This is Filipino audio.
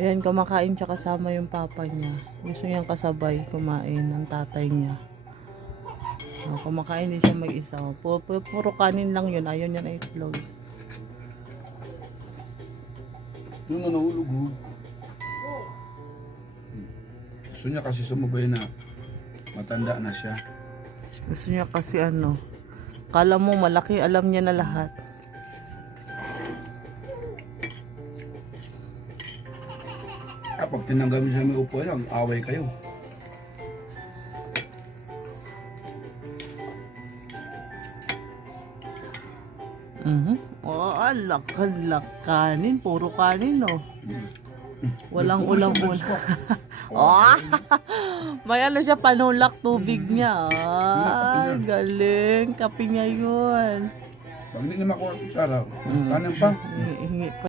Ayan, kumakain siya kasama yung papa niya. Gusto niyang kasabay kumain ng tatay niya. Kumakain din siya mag-isa. Puro kanin lang yun. Ayaw niya na itlog. Yung nahulog mo. Gusto niya kasi sumabay na matanda na siya. Gusto niya kasi kala mo malaki, alam niya na lahat. Pag tinanggal mo siya may upuan, away kayo. Oh, kanin. Puro kanin, Walang ulam-ulam. Oh, may siya, panulak tubig niya. Galing. Kape niya yun. Pag hindi na makuha, kanin pa. Hingi pa.